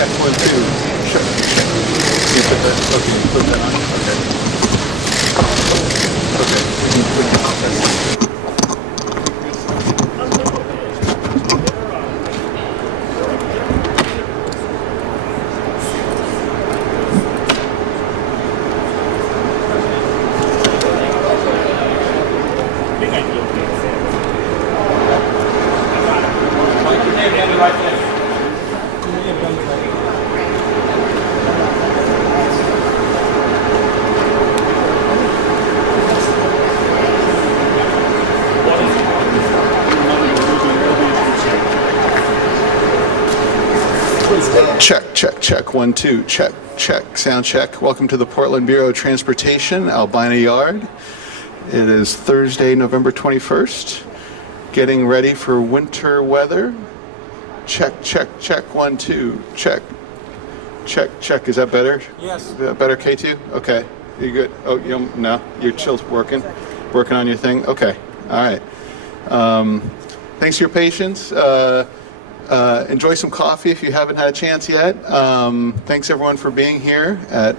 check, 1, 2. Check, check. You put that, okay, you put that on? Okay. Okay, we need to put it on. Check, check, check, 1, 2, check, check, sound check. Welcome to the Portland Bureau of Transportation, Albina Yard. It is Thursday, November 21st. Getting ready for winter weather. Check, check, check, 1, 2, check, check, check. Is that better? Yes. Is that better, K2? Okay. You good? Oh, you don't, no? You're still working on your thing? Okay. All right. Thanks for your patience. Enjoy some coffee if you haven't had a chance yet. Thanks everyone for being here at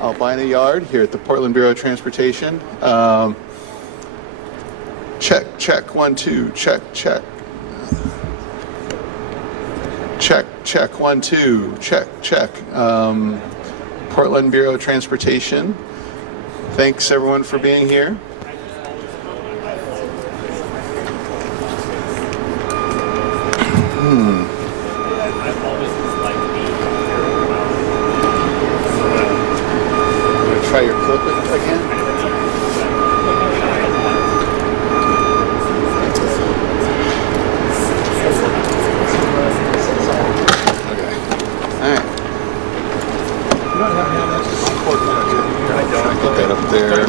Albina Yard here at the Portland Bureau of Transportation. Check, check, 1, 2, check, check. Check, check, 1, 2, check, check. Portland Bureau of Transportation. Thanks everyone for being here. Try your clip again. Okay. All right. Get that up there.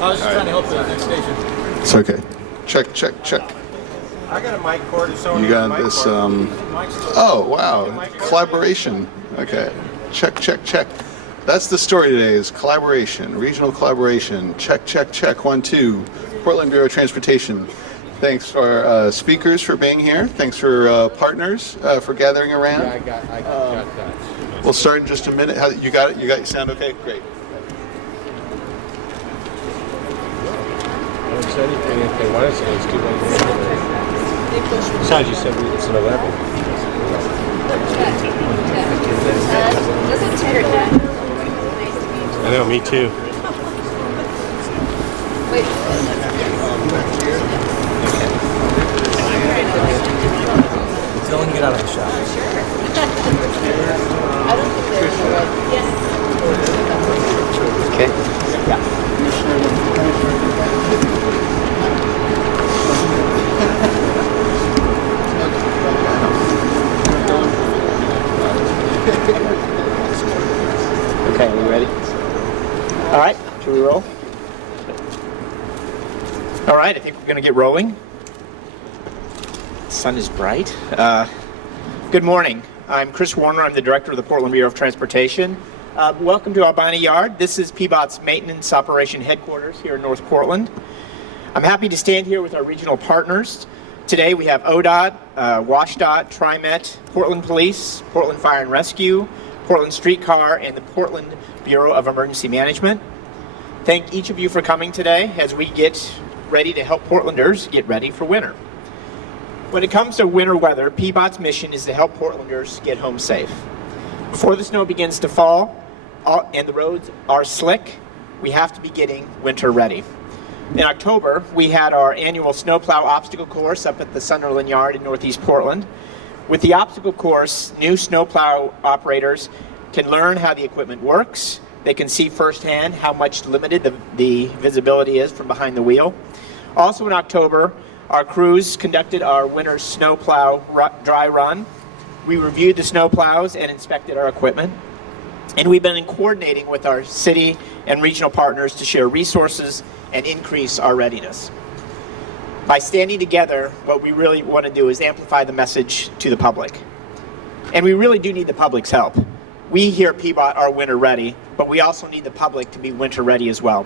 I was just trying to help the next station. It's okay. Check, check, check. I got a mic cord. You got this. Oh wow, collaboration. Okay. Check, check, check. That's the story today, is collaboration, regional collaboration. Check, check, check, 1, 2. Portland Bureau of Transportation. Thanks for speakers for being here. Thanks for partners for gathering around. Yeah, I got that. We'll start in just a minute. How, you got it? You got your sound okay? Great. I don't say anything if they want to say it's too late. Besides, you said it's an 11. I know, me too. Until you get out of the shop. Okay. Okay, are we ready? All right, should we roll? All right, I think we're going to get rolling. The sun is bright. Good morning. I'm Chris Warner. I'm the director of the Portland Bureau of Transportation. Welcome to Albina Yard. This is PBOT's maintenance operation headquarters here in North Portland. I'm happy to stand here with our regional partners. Today we have ODOT, WashDOT, TriMet, Portland Police, Portland Fire and Rescue, Portland Streetcar, and the Portland Bureau of Emergency Management. Thank each of you for coming today as we get ready to help Portlanders get ready for winter. When it comes to winter weather, PBOT's mission is to help Portlanders get home safe. Before the snow begins to fall and the roads are slick, we have to be getting winter ready. In October, we had our annual snowplow obstacle course up at the Sunderland Yard in Northeast Portland. With the obstacle course, new snowplow operators can learn how the equipment works. They can see firsthand how much limited the visibility is from behind the wheel. Also in October, our crews conducted our winter snowplow dry run. We reviewed the snowplows and inspected our equipment. And we've been coordinating with our city and regional partners to share resources and increase our readiness. By standing together, what we really want to do is amplify the message to the public. And we really do need the public's help. We here at PBOT are winter ready, but we also need the public to be winter ready as well.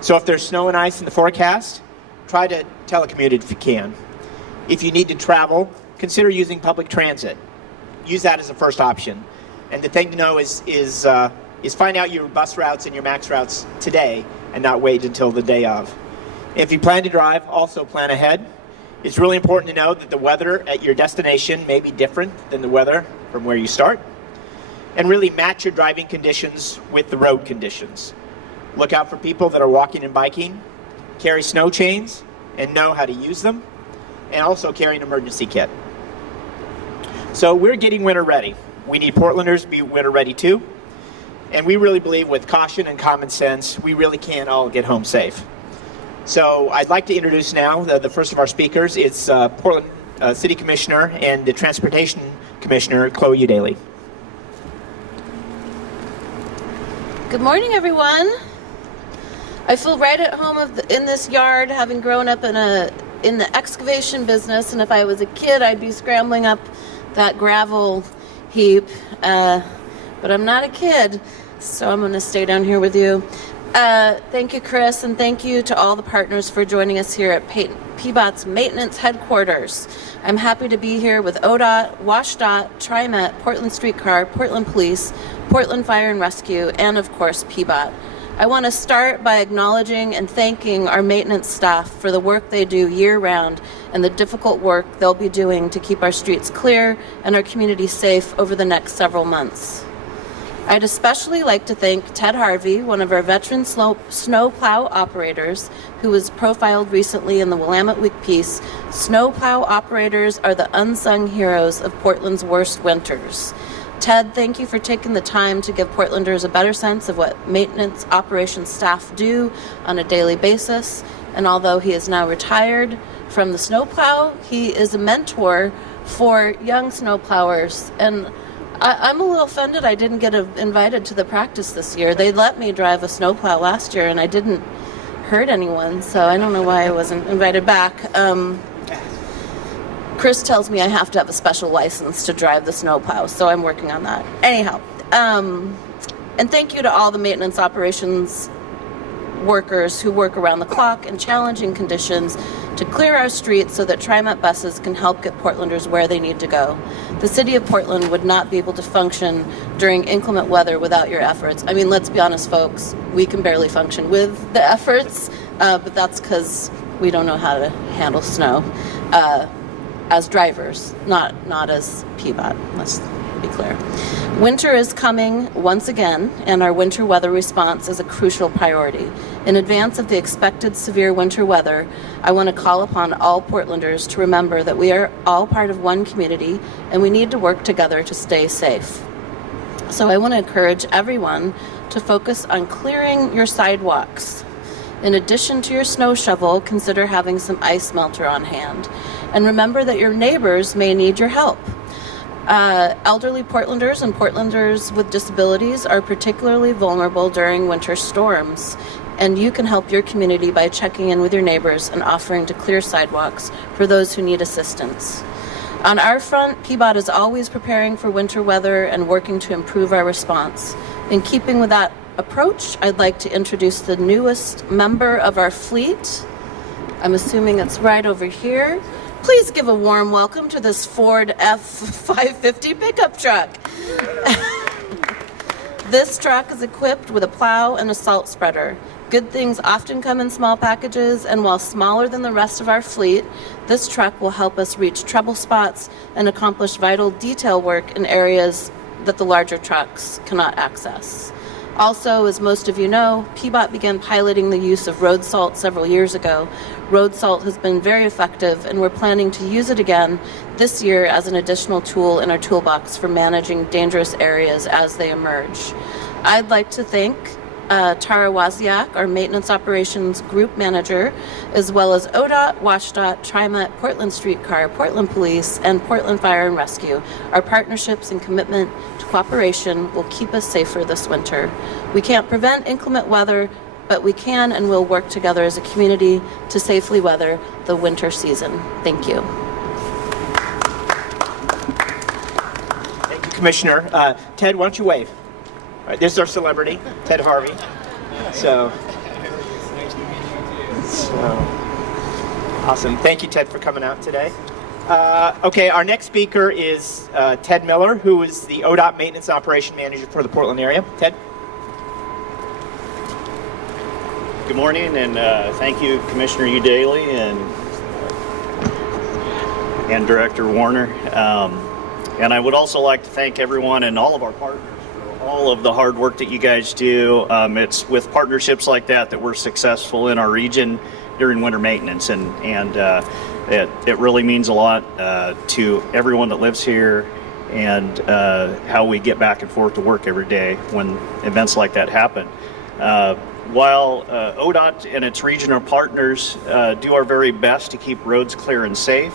So if there's snow and ice in the forecast, try to telecommute it if you can. If you need to travel, consider using public transit. use that as a first option. And the thing to know is find out your bus routes and your max routes today and not wait until the day of. If you plan to drive, also plan ahead. It's really important to know that the weather at your destination may be different than the weather from where you start. And really match your driving conditions with the road conditions. Look out for people that are walking and biking, carry snow chains and know how to use them, and also carry an emergency kit. So we're getting winter ready. We need Portlanders to be winter ready too. And we really believe with caution and common sense, we really can all get home safe. So I'd like to introduce now the first of our speakers. It's Portland City Commissioner and the Transportation Commissioner, Chloe Eudaly. Good morning, everyone. I feel right at home in this yard, having grown up in the excavation business. And if I was a kid, I'd be scrambling up that gravel heap. But I'm not a kid, so I'm going to stay down here with you. Thank you, Chris, and thank you to all the partners for joining us here at PBOT's maintenance headquarters. I'm happy to be here with ODOT, WashDOT, TriMet, Portland Streetcar, Portland Police, Portland Fire and Rescue, and of course PBOT. I want to start by acknowledging and thanking our maintenance staff for the work they do year-round and the difficult work they'll be doing to keep our streets clear and our community safe over the next several months. I'd especially like to thank Ted Harvey, one of our veteran snowplow operators, who was profiled recently in the Willamette Week piece, "Snowplow operators are the unsung heroes of Portland's worst winters." Ted, thank you for taking the time to give Portlanders a better sense of what maintenance operations staff do on a daily basis. And although he is now retired from the snowplow, he is a mentor for young snowplowers. And I'm a little offended I didn't get invited to the practice this year. They let me drive a snowplow last year and I didn't hurt anyone, so I don't know why I wasn't invited back. Chris tells me I have to have a special license to drive the snowplow, so I'm working on that. Anyhow, and thank you to all the maintenance operations workers who work around the clock in challenging conditions to clear our streets so that TriMet buses can help get Portlanders where they need to go. The city of Portland would not be able to function during inclement weather without your efforts. I mean, let's be honest, folks, we can barely function with the efforts, but that's because we don't know how to handle snow as drivers, not as PBOT, let's be clear. Winter is coming once again, and our winter weather response is a crucial priority. In advance of the expected severe winter weather, I want to call upon all Portlanders to remember that we are all part of one community and we need to work together to stay safe. So I want to encourage everyone to focus on clearing your sidewalks. In addition to your snow shovel, consider having some ice melter on hand. And remember that your neighbors may need your help. Elderly Portlanders and Portlanders with disabilities are particularly vulnerable during winter storms, and you can help your community by checking in with your neighbors and offering to clear sidewalks for those who need assistance. On our front, PBOT is always preparing for winter weather and working to improve our response. In keeping with that approach, I'd like to introduce the newest member of our fleet. I'm assuming it's right over here. Please give a warm welcome to this Ford F-550 pickup truck. This truck is equipped with a plow and a salt spreader. Good things often come in small packages, and while smaller than the rest of our fleet, this truck will help us reach trouble spots and accomplish vital detail work in areas that the larger trucks cannot access. Also, as most of you know, PBOT began piloting the use of road salt several years ago. Road salt has been very effective, and we're planning to use it again this year as an additional tool in our toolbox for managing dangerous areas as they emerge. I'd like to thank Tara Wozniak, our Maintenance Operations Group Manager, as well as ODOT, WashDOT, TriMet, Portland Streetcar, Portland Police, and Portland Fire and Rescue. Our partnerships and commitment to cooperation will keep us safer this winter. We can't prevent inclement weather, but we can and will work together as a community to safely weather the winter season. Thank you. Thank you, Commissioner. Ted, why don't you wave? All right, this is our celebrity, Ted Harvey. So awesome. Thank you, Ted, for coming out today. Okay, our next speaker is Ted Miller, who is the ODOT Maintenance Operation Manager for the Portland area. Ted? Good morning, and thank you, Commissioner Udaly and Director Warner. And I would also like to thank everyone and all of our partners for all of the hard work that you guys do. It's with partnerships like that that we're successful in our region during winter maintenance, and it really means a lot to everyone that lives here, and how we get back and forth to work every day when events like that happen. While ODOT and its regional partners do our very best to keep roads clear and safe,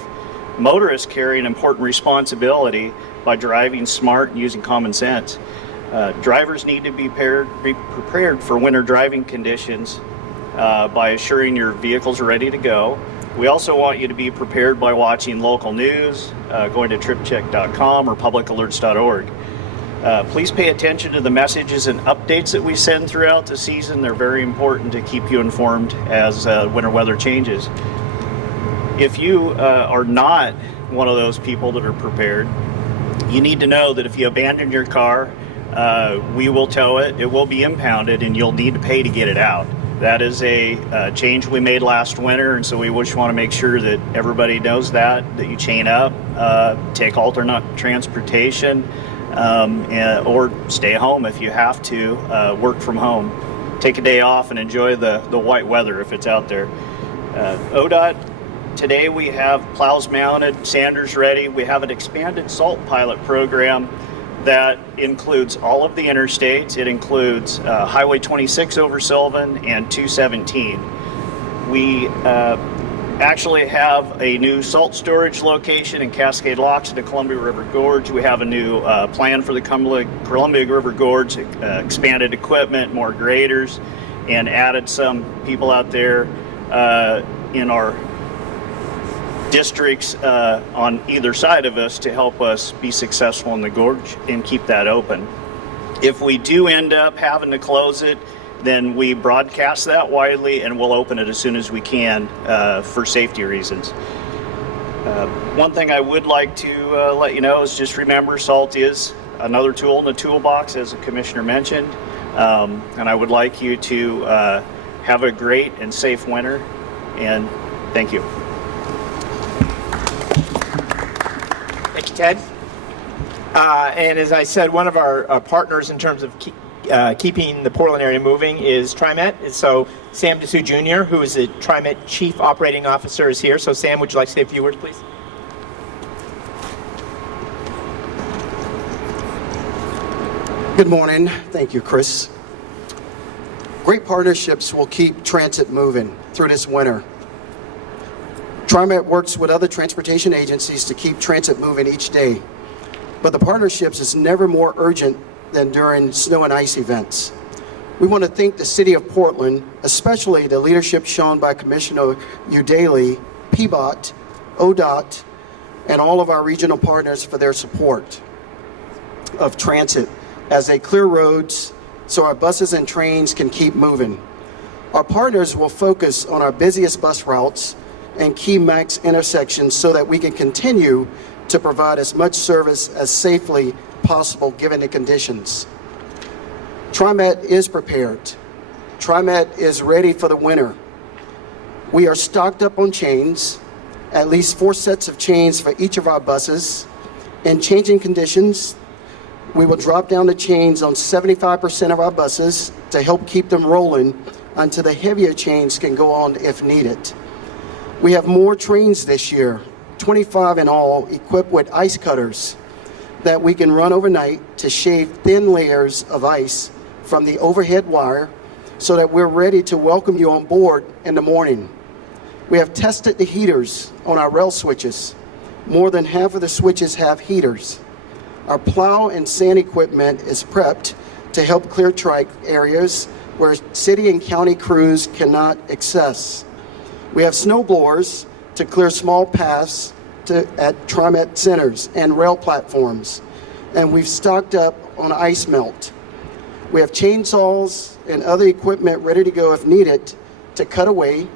motorists carry an important responsibility by driving smart and using common sense. Drivers need to be prepared for winter driving conditions by assuring your vehicles are ready to go. We also want you to be prepared by watching local news, going to tripcheck.com or publicalerts.org. Please pay attention to the messages and updates that we send throughout the season. They're very important to keep you informed as winter weather changes. If you are not one of those people that are prepared, you need to know that if you abandon your car, we will tow it, it will be impounded, and you'll need to pay to get it out. That is a change we made last winter, and so we just want to make sure that everybody knows that you chain up, take alternate transportation, or stay home if you have to, work from home. Take a day off and enjoy the white weather if it's out there. ODOT, today we have plows mounted, sanders ready. We have an expanded salt pilot program that includes all of the interstates. It includes Highway 26 over Sylvan and 217. We actually have a new salt storage location in Cascade Locks in the Columbia River Gorge. We have a new plan for the Columbia River Gorge, expanded equipment, more graders, and added some people out there in our districts on either side of us to help us be successful in the gorge and keep that open. If we do end up having to close it, then we broadcast that widely and we'll open it as soon as we can for safety reasons. One thing I would like to let you know is just remember, salt is another tool in the toolbox, as the Commissioner mentioned, and I would like you to have a great and safe winter, and thank you. Thank you, Ted. And as I said, one of our partners in terms of keeping the Portland area moving is TriMet. And so Sam DeSue Jr., who is the TriMet Chief Operating Officer, is here. So Sam, would you like to say a few words, please? Good morning. Thank you, Chris. Great partnerships will keep transit moving through this winter. TriMet works with other transportation agencies to keep transit moving each day, but the partnerships is never more urgent than during snow and ice events. We want to thank the City of Portland, especially the leadership shown by Commissioner Udaly, PBOT, ODOT, and all of our regional partners for their support of transit as they clear roads so our buses and trains can keep moving. Our partners will focus on our busiest bus routes and key max intersections so that we can continue to provide as much service as safely possible given the conditions. TriMet is prepared. TriMet is ready for the winter. We are stocked up on chains, at least 4 sets of chains for each of our buses. In changing conditions, we will drop down the chains on 75% of our buses to help keep them rolling until the heavier chains can go on if needed. We have more trains this year, 25 in all, equipped with ice cutters that we can run overnight to shave thin layers of ice from the overhead wire so that we're ready to welcome you on board in the morning. We have tested the heaters on our rail switches. More than half of the switches have heaters. Our plow and sand equipment is prepped to help clear trike areas where city and county crews cannot access. We have snow blowers to clear small paths at TriMet centers and rail platforms, and we've stocked up on ice melt. We have chainsaws and other equipment ready to go if needed to cut away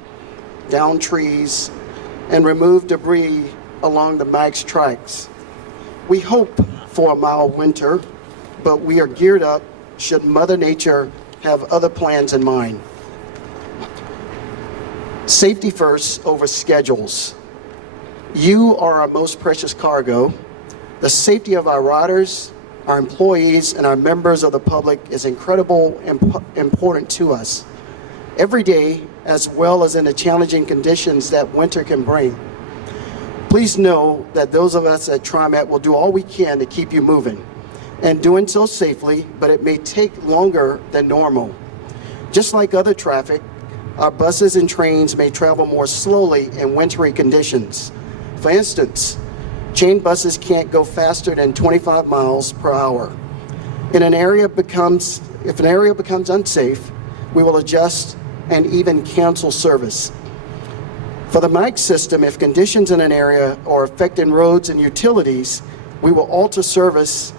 down trees and remove debris along the MAGS tracks. We hope for a mild winter, but we are geared up should Mother Nature have other plans in mind. Safety first over schedules. You are our most precious cargo. The safety of our riders, our employees, and our members of the public is incredibly important to us. Every day, as well as in the challenging conditions that winter can bring. Please know that those of us at TriMet will do all we can to keep you moving and doing so safely, but it may take longer than normal. Just like other traffic, our buses and trains may travel more slowly in wintry conditions. For instance, chain buses can't go faster than 25 miles per hour. If an area becomes unsafe, we will adjust and even cancel service. For the MAG system, if conditions in an area are affecting roads and utilities, we will alter service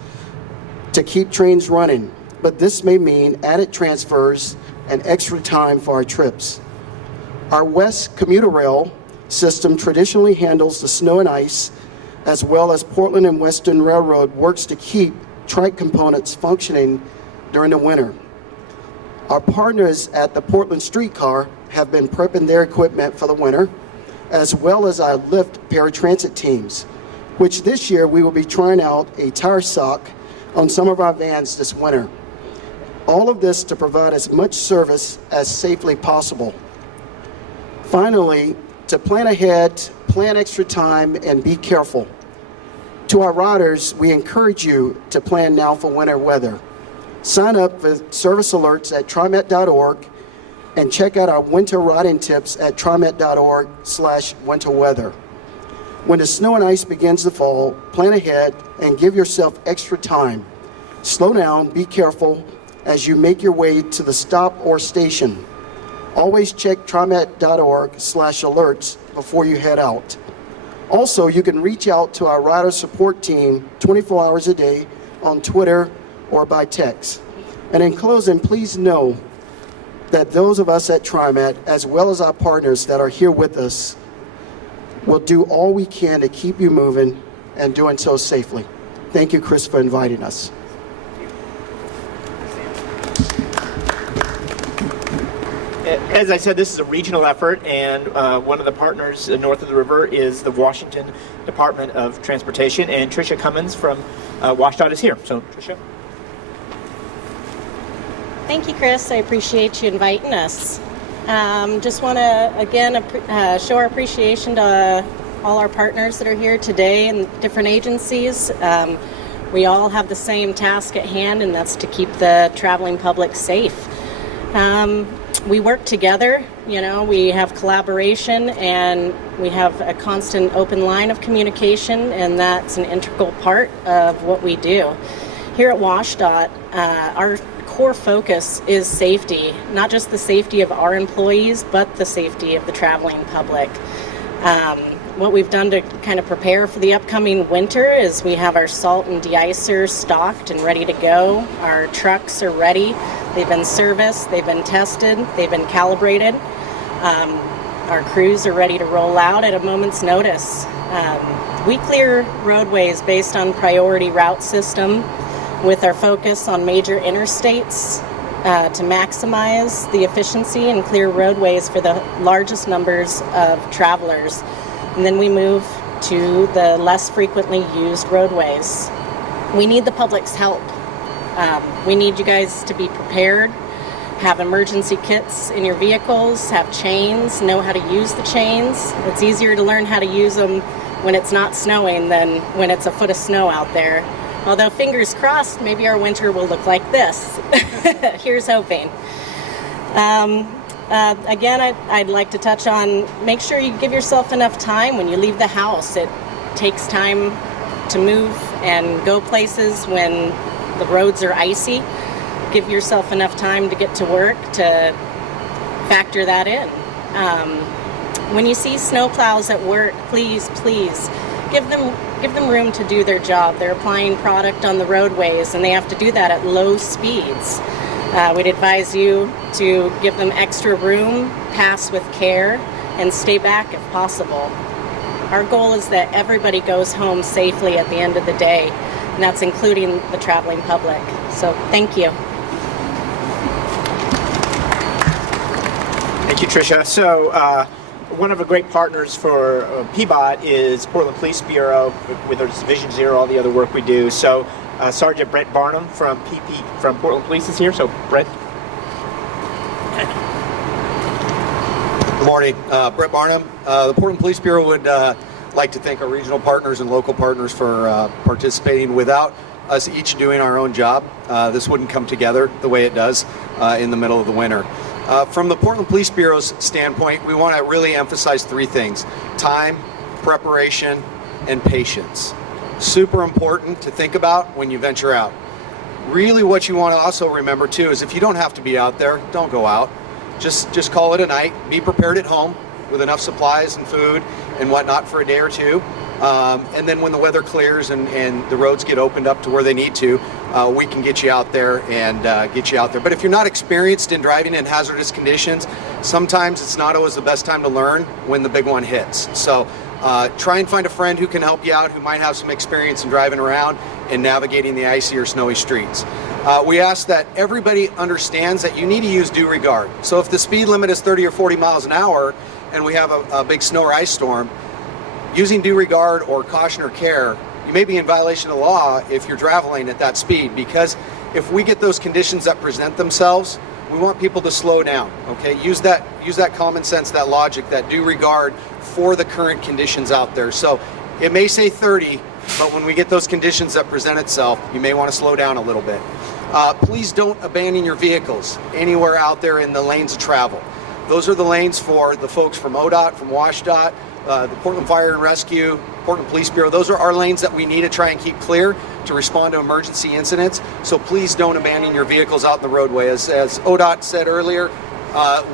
to keep trains running, but this may mean added transfers and extra time for our trips. Our West Commuter Rail system traditionally handles the snow and ice, as well as Portland and Western Railroad works to keep trike components functioning during the winter. Our partners at the Portland Streetcar have been prepping their equipment for the winter, as well as our Lyft paratransit teams, which this year we will be trying out a tire sock on some of our vans this winter. All of this to provide as much service as safely possible. Finally, to plan ahead, plan extra time, and be careful. To our riders, we encourage you to plan now for winter weather. Sign up for service alerts at TriMet.org and check out our winter riding tips at TriMet.org/winterweather. When the snow and ice begins to fall, plan ahead and give yourself extra time. Slow down, be careful as you make your way to the stop or station. Always check TriMet.org/alerts before you head out. Also, you can reach out to our rider support team 24 hours a day on Twitter or by text. And in closing, please know that those of us at TriMet, as well as our partners that are here with us, will do all we can to keep you moving and doing so safely. Thank you, Chris, for inviting us. As I said, this is a regional effort, and one of the partners north of the river is the Washington Department of Transportation, and Tricia Cummins from WashDOT is here. So, Tricia. Thank you, Chris. I appreciate you inviting us. Just want to, again, show our appreciation to all our partners that are here today and different agencies. We all have the same task at hand, and that's to keep the traveling public safe. We work together, we have collaboration, and we have a constant open line of communication, and that's an integral part of what we do. Here at WashDOT, our core focus is safety, not just the safety of our employees, but the safety of the traveling public. What we've done to kind of prepare for the upcoming winter is we have our salt and de-icer stocked and ready to go. Our trucks are ready. They've been serviced, they've been tested, they've been calibrated. Our crews are ready to roll out at a moment's notice. We clear roadways based on priority route system with our focus on major interstates to maximize the efficiency and clear roadways for the largest numbers of travelers. And then we move to the less frequently used roadways. We need the public's help. We need you guys to be prepared, have emergency kits in your vehicles, have chains, know how to use the chains. It's easier to learn how to use them when it's not snowing than when it's a foot of snow out there. Although fingers crossed, maybe our winter will look like this. Here's hoping. Again, I'd like to touch on, make sure you give yourself enough time when you leave the house. It takes time to move and go places when the roads are icy. Give yourself enough time to get to work to factor that in. When you see snowplows at work, please give them room to do their job. They're applying product on the roadways, and they have to do that at low speeds. We'd advise you to give them extra room, pass with care, and stay back if possible. Our goal is that everybody goes home safely at the end of the day, and that's including the traveling public. So thank you. Thank you, Tricia. So, one of the great partners for PBOT is Portland Police Bureau, with our Division Zero, all the other work we do. So, Sergeant Brett Barnum from Portland Police is here. So, Brett. Good morning. Brett Barnum. The Portland Police Bureau would like to thank our regional partners and local partners for participating. Without us each doing our own job, this wouldn't come together the way it does in the middle of the winter. From the Portland Police Bureau's standpoint, we want to really emphasize three things: time, preparation, and patience. Super important to think about when you venture out. Really what you want to also remember too is if you don't have to be out there, don't go out. Just call it a night. Be prepared at home with enough supplies and food and whatnot for a day or two. And then when the weather clears and the roads get opened up to where they need to, we can get you out there and get you out there. But if you're not experienced in driving in hazardous conditions, sometimes it's not always the best time to learn when the big one hits. So try and find a friend who can help you out, who might have some experience in driving around and navigating the icy or snowy streets. We ask that everybody understands that you need to use due regard. So if the speed limit is 30 or 40 miles an hour and we have a big snow or ice storm, using due regard or caution or care, you may be in violation of the law if you're traveling at that speed, because if we get those conditions that present themselves, we want people to slow down, okay? Use that common sense, that logic, that due regard for the current conditions out there. So it may say 30, but when we get those conditions that present itself, you may want to slow down a little bit. Please don't abandon your vehicles anywhere out there in the lanes of travel. Those are the lanes for the folks from ODOT, from WashDOT, the Portland Fire and Rescue, Portland Police Bureau. Those are our lanes that we need to try and keep clear to respond to emergency incidents. So please don't abandon your vehicles out in the roadway. As ODOT said earlier,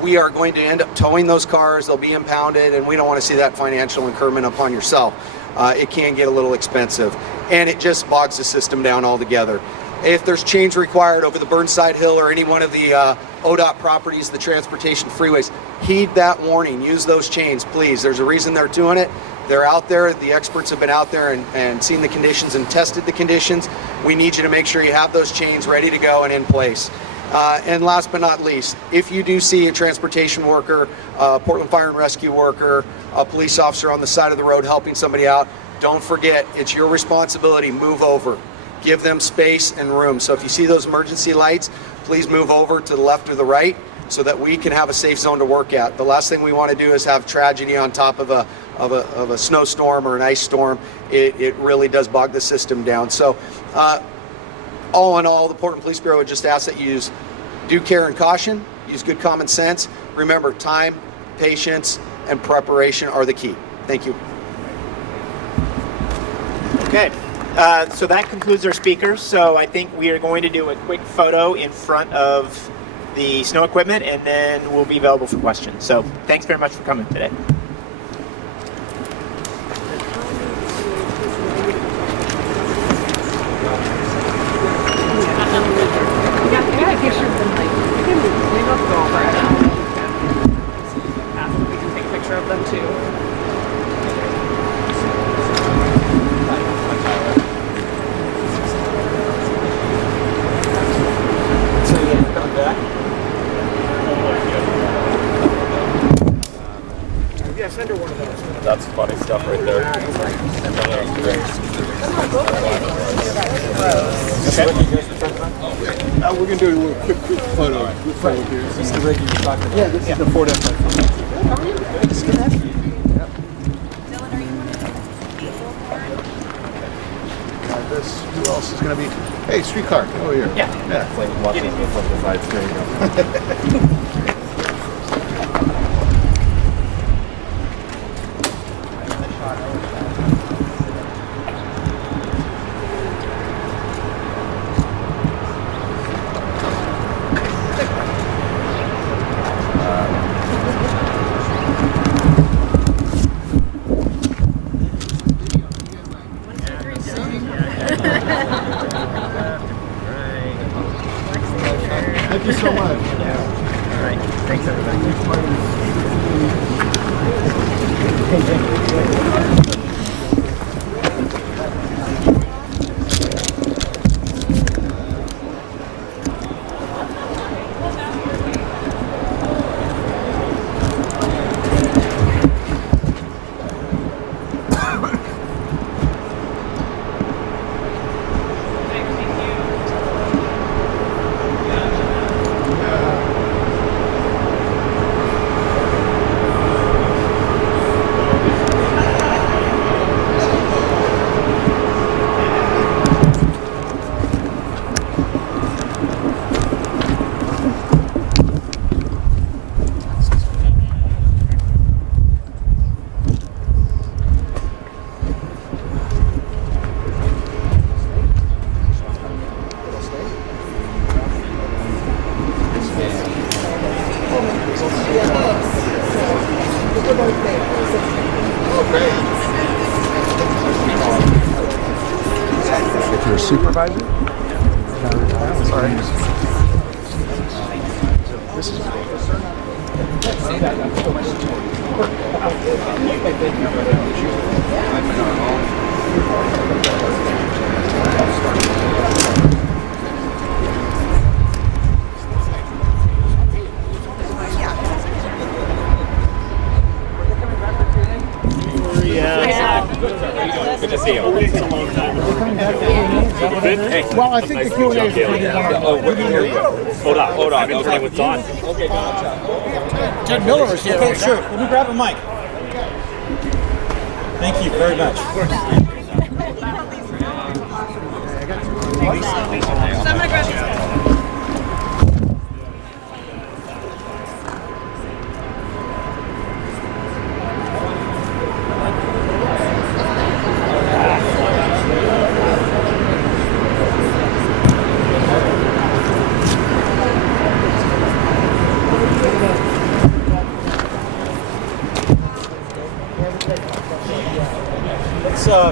we are going to end up towing those cars. They'll be impounded, and we don't want to see that financial incurment upon yourself. It can get a little expensive, and it just bogs the system down altogether. If there's change required over the Burnside Hill or any one of the ODOT properties, the transportation freeways, heed that warning. Use those chains, please. There's a reason they're doing it. They're out there. The experts have been out there and seen the conditions and tested the conditions. We need you to make sure you have those chains ready to go and in place. And last but not least, if you do see a transportation worker, a Portland Fire and Rescue worker, a police officer on the side of the road helping somebody out, don't forget, it's your responsibility. Move over. Give them space and room. So if you see those emergency lights, please move over to the left or the right so that we can have a safe zone to work at. The last thing we want to do is have tragedy on top of a snowstorm or an ice storm. It really does bog the system down. So all in all, the Portland Police Bureau would just ask that you use due care and caution, use good common sense. Remember, time, patience, and preparation are the key. Thank you. Okay. So that concludes our speakers. So I think we are going to do a quick photo in front of the snow equipment, and then we'll be available for questions. So thanks very much for coming today. That's funny stuff right there. We're going to do a little quick photo. Here. Is this the rig you were talking about? Yeah, this is the Ford F-150. How are you? Good to see you. Dylan, are you this, who else is going to be? Hey, streetcar, come over here. Yeah. It's like watching the flip the side steering wheel. Thank you so much. All right. Thanks, everybody. Thanks, Marty. If you're a supervisor? Sorry. Good to see you. Well, I think the Q&A is pretty Hold on. Everything was on. Ted Miller is here. Okay, sure. Let me grab a mic. Thank you very much.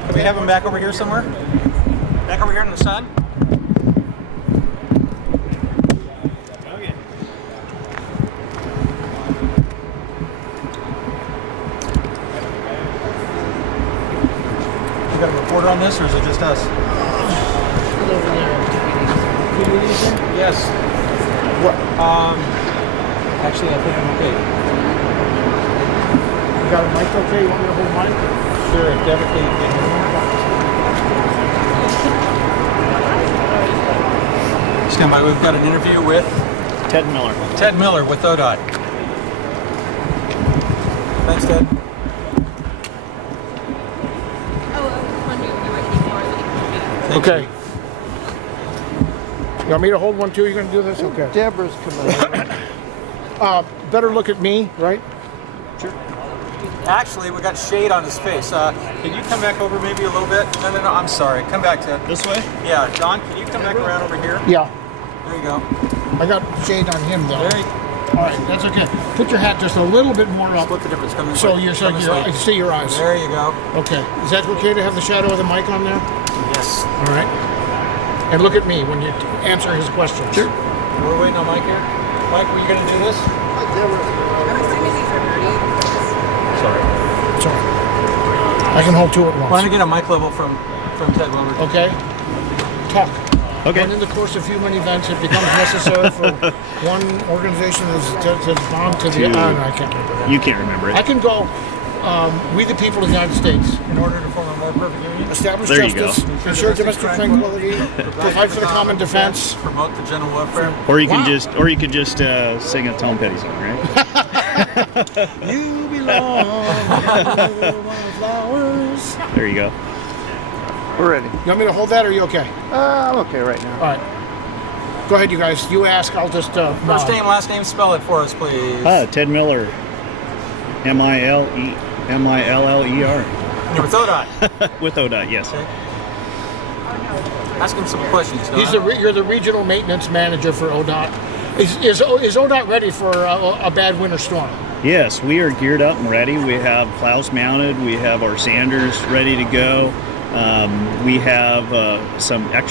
Can we have him back over here somewhere? Back over here in the sun? You got a reporter on this, or is it just us? Yes. What? Actually, I think I'm okay. You got a mic okay? You want me to hold mine? Sure, definitely. Stand by. We've got an interview with Ted Miller. Ted Miller with ODOT. Thanks, Ted. Okay. You want me to hold one too? You're going to do this? Okay. Deborah's coming. Better look at me, right? Actually, we got shade on his face. Can you come back over maybe a little bit? No, I'm sorry. Come back, Ted. This way? Yeah, Don, can you come back around over here? Yeah. There you go. I got shade on him though. There you All right, that's okay. Put your hat just a little bit more up. Split the difference. Come this So way. you're Come saying this way. I see your eyes. There you go. Okay. Is that okay to have the shadow of the mic on there? Yes. All right. And look at me when you answer his questions. Sure. We're waiting on Mike here. Mike, were you going to do this? Sorry. I can hold two at Why once. don't you get a mic level from Ted Wilbur? Okay. Talk. Okay. When in the course of human events it becomes necessary for one organization to bond to the other, I can't remember that. You can't remember I it. can go. We the people of the United States In order to form a more perfect union. establish There you justice, go. ensure domestic tranquility, provide for the common defense. Promote the general welfare. Or you Wow. could just sing a Tom Petty song, right? You belong to my flowers. There you go. We're ready. You want me to hold that, or are you okay? I'm okay right now. All right. Go ahead, you guys. You ask. I'll just. First nod. name, last name, spell it for us, please. Ted Miller. Miller. You're with ODOT. With ODOT, yes. Ask him some questions. He's you're the regional maintenance manager for ODOT. Is ODOT ready for a bad winter storm? Yes, we are geared up and ready. We have plows mounted. We have our sanders ready to go. We have some extra